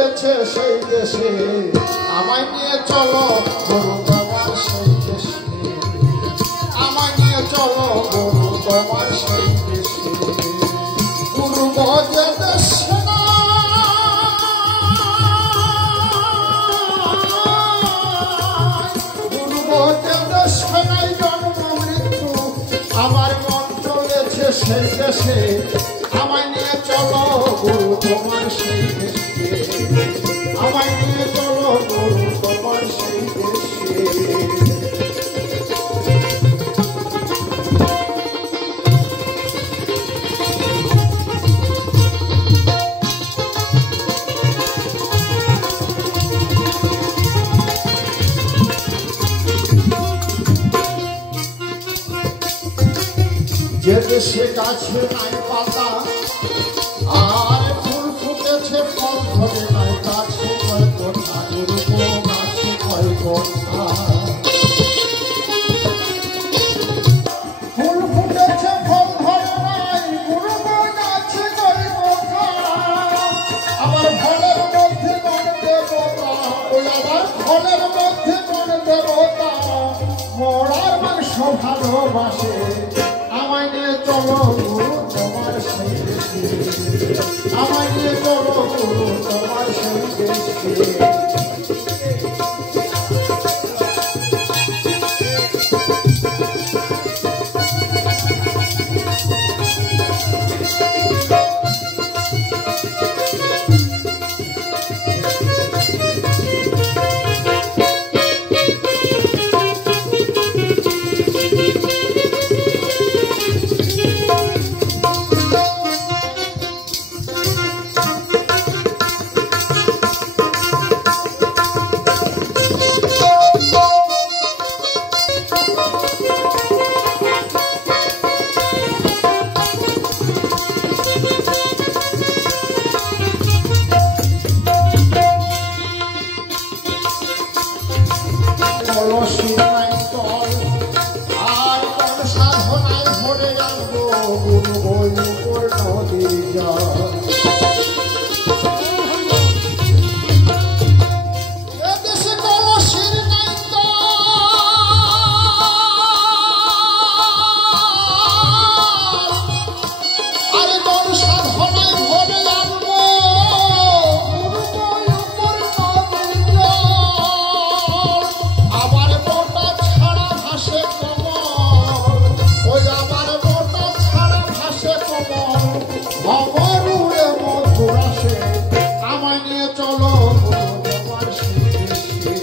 চলেছে সেই দেশে আমায় নিয়ে চলো গুরু তোমার সেই দেশে আমায় নিয়ে চলো গুরু তোমার সেই দেশে গুরু বজে দেশে গুরু বজে দেশে নাই জন্ম মৃত্যু আমার মন চলেছে সেই দেশে আমায় নিয়ে চলো গুরু তোমার সেই দেশে আমায় নিয়ে চলো গুরু তোমার সেই দেশে যে দেশে গাছে নাই পাতা আর ফুল ফুটেছে ফল ধরে নাই গাছে কয় কথা গুরু গাছে কয় কথা ফুল ফুটেছে ফল ধরে নাই গুরু গাছে কয় কথা আবার ফলের মধ্যে কোন দেবতা ওই আবার ফলের মধ্যে কোন দেবতা মরার মাংস ভালোবাসে আমায় নিয়ে চলো গুরু তোমার সেই দেশে আমায় নিয়ে চলো গুরু তোমার সেই দেশে কলসি নাই তল আর কোন সাধনায় ভরে রাখবো গুরু বৈকুর নদীর জল এদেশে কলসির নাই তল আর কোন সাধনায় ভরে রাখবো গুরু বৈকুর নদীর জল আবার মোটা ছাড়া ভাসে কমল ওই আবার মোটা ছাড়া ভাসে কমল ভবর উড়ে মধুর আসে আমায় নিয়ে চলো গুরু তোমার সেই দেশে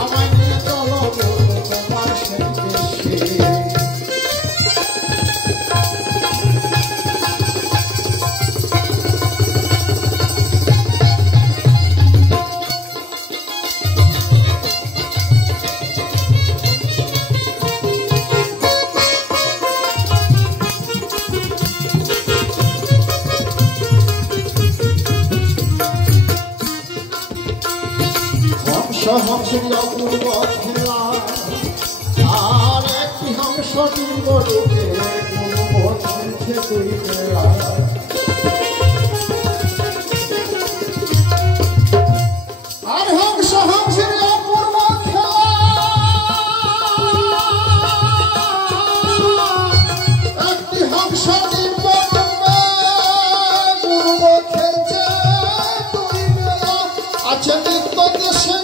আমায় নিয়ে চলো গুরু তোমার সেই দেশে হংসের অপূর্ব খেলা আর একটি হংস ডিম্বরূপে গুরু বলছে তুই খেলা আর হংসের অপূর্ব খেলা একটি হংস ডিম্বরূপে গুরু খেলছে তুই মেলা আছে নিত্য দেশে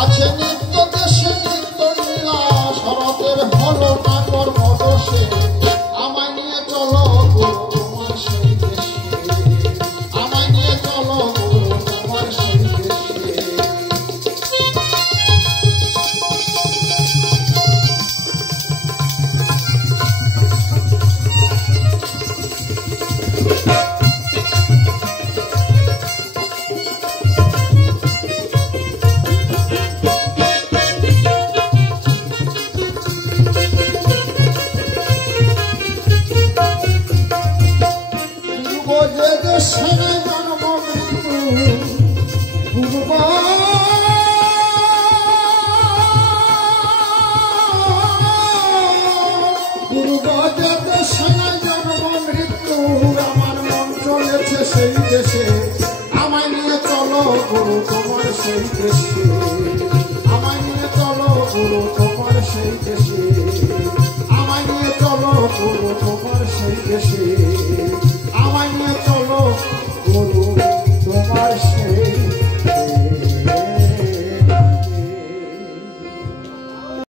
আছে নিত্য দেশে নিত্য লীলা শরতের হলো না কর্মদোষে আমায় নিয়ে চলো গুরু তোমার সেই দেশে আমায় নিয়ে চলো গুরু তোমার সেই দেশে গুরু